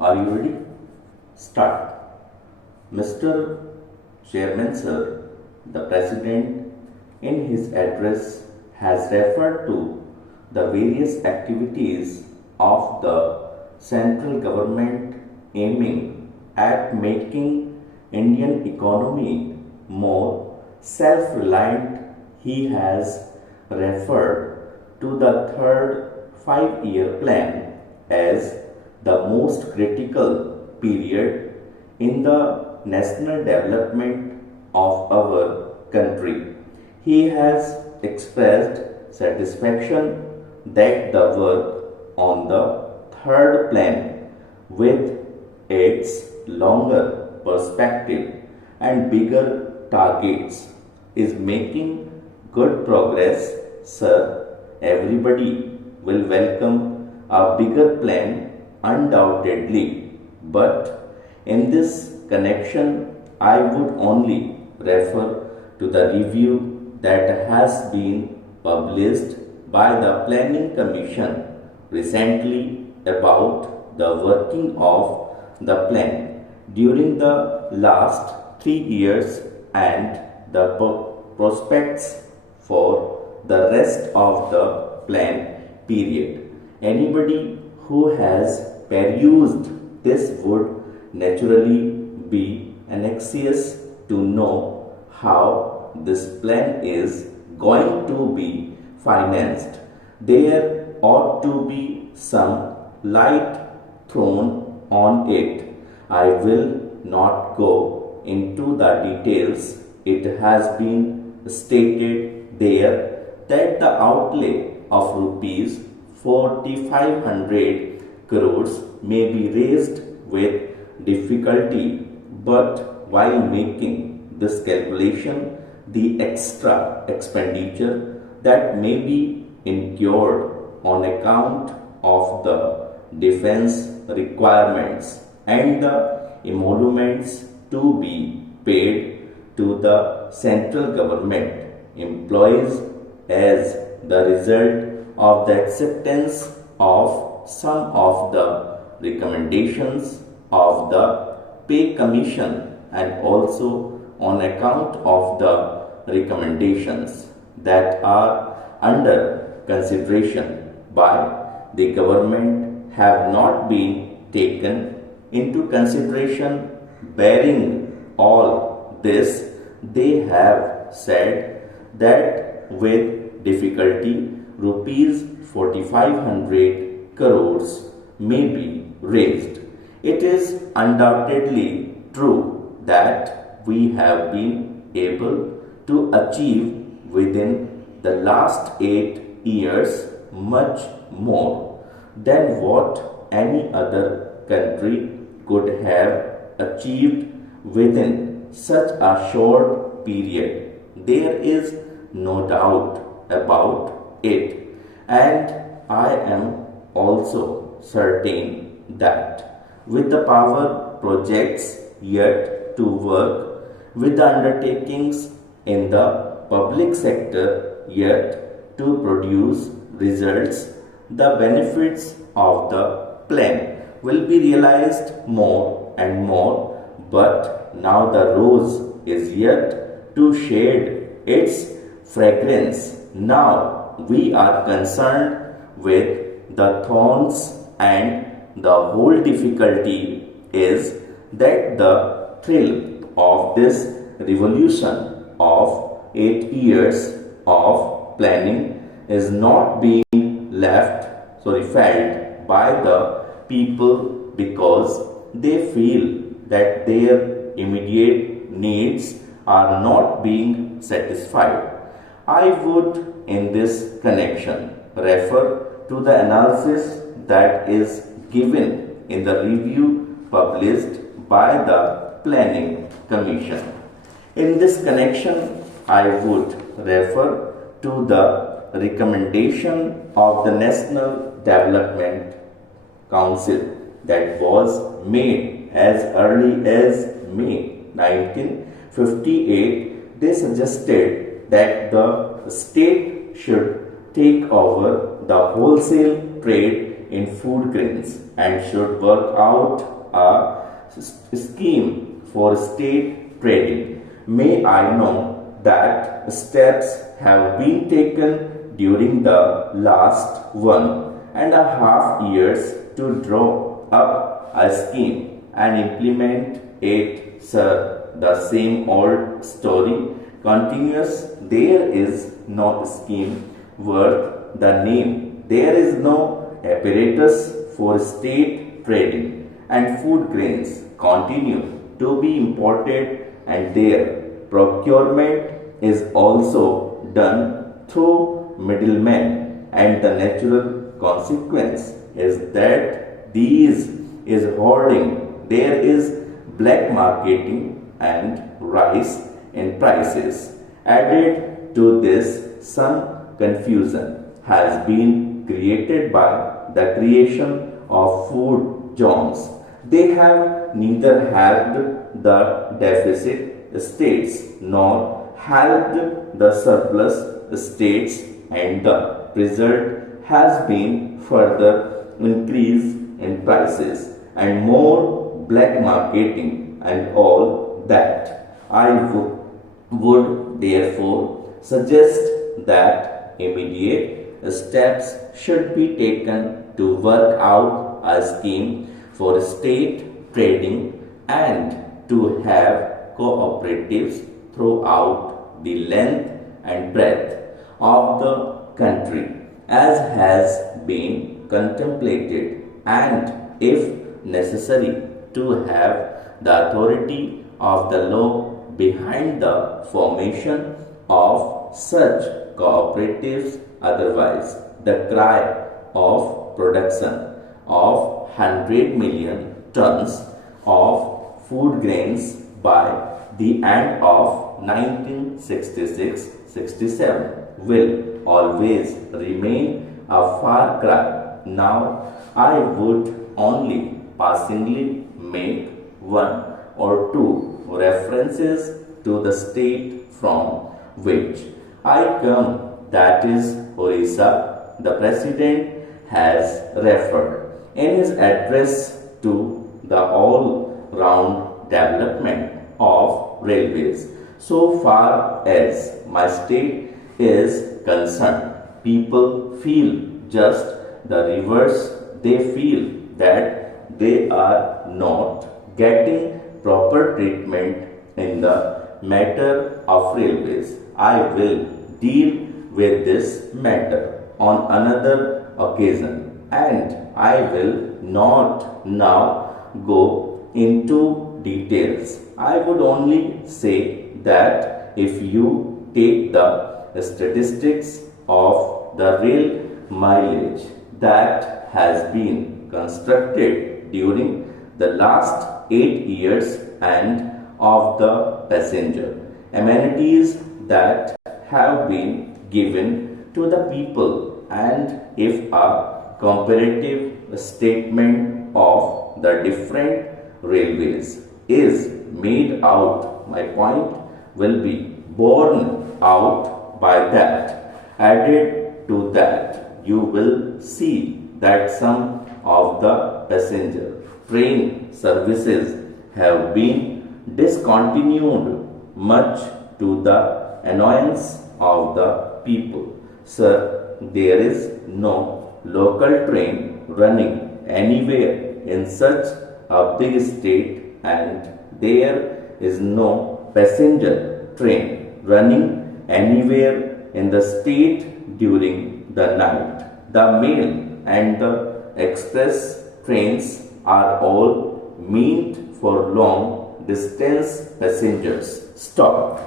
Are you ready? Start. Mr. Chairman Sir, the President in his address has referred to the various activities of the central government aiming at making Indian economy more self-reliant. He has referred to the third five-year plan as the most critical period in the national development of our country. He has expressed satisfaction that the work on the third plan, with its longer perspective and bigger targets, is making good progress. Sir, everybody will welcome a bigger plan undoubtedly, but in this connection I would only refer to the review that has been published by the Planning Commission recently about the working of the plan during the last 3 years and the prospects for the rest of the plan period. Anybody who has perused this would naturally be anxious to know how this plan is going to be financed. There ought to be some light thrown on it. I will not go into the details. It has been stated there that the outlay of rupees 4,500 crores may be raised with difficulty, but while making this calculation, the extra expenditure that may be incurred on account of the defense requirements and the emoluments to be paid to the central government employees as the result of the acceptance of some of the recommendations of the pay commission and also on account of the recommendations that are under consideration by the government have not been taken into consideration. Bearing all this, they have said that with difficulty rupees 4,500 crores may be raised. It is undoubtedly true that we have been able to achieve within the last 8 years much more than what any other country could have achieved within such a short period. There is no doubt about it, and I am also certain that with the power projects yet to work, with the undertakings in the public sector yet to produce results, the benefits of the plan will be realized more and more. But now the rose is yet to shed its fragrance. Now we are concerned with the thorns, and the whole difficulty is that the thrill of this revolution of 8 years of planning is not being felt by the people, because they feel that their immediate needs are not being satisfied. I would in this connection refer to the analysis that is given in the review published by the Planning Commission. In this connection, I would refer to the recommendation of the National Development Council that was made as early as May 1958. They suggested that the state should take over the wholesale trade in food grains and should work out a scheme for state trading. May I know that steps have been taken during the last 1.5 years to draw up a scheme and implement it, sir. The same old story continues. There is no scheme worth the name. There is no apparatus for state trading, and food grains continue to be imported, and their procurement is also done through middlemen, and the natural consequence is that these is hoarding. There is black marketing and rise in prices. Added to this, some confusion has been created by the creation of food zones. They have neither helped the deficit states nor helped the surplus states, and the result has been further increase in prices and more black marketing and all that. I would therefore suggest that immediate steps should be taken to work out a scheme for state trading and to have cooperatives throughout the length and breadth of the country, as has been contemplated, and if necessary to have the authority of the law behind the formation of such cooperatives. Otherwise, the cry of production of 100 million tons of food grains by the end of 1966-67 will always remain a far cry. Now, I would only passingly make one or two references to the state from which I come, that is Orissa. The President has referred in his address to the all-round development of railways. So far as my state is concerned, people feel just the reverse. They feel that they are not getting proper treatment in the matter of railways. I will deal with this matter on another occasion, and I will not now go into details. I would only say that if you take the statistics of the rail mileage that has been constructed during the last 8 years and of the passenger amenities that have been given to the people, and if a comparative statement of the different railways is made out, my point will be borne out by that. Added to that, you will see that some of the passenger train services have been discontinued, much to the annoyance of the people. Sir, there is no local train running anywhere in such a big state, and there is no passenger train running anywhere in the state during the night. The mail and the express trains are all meant for long distance passengers. Stop.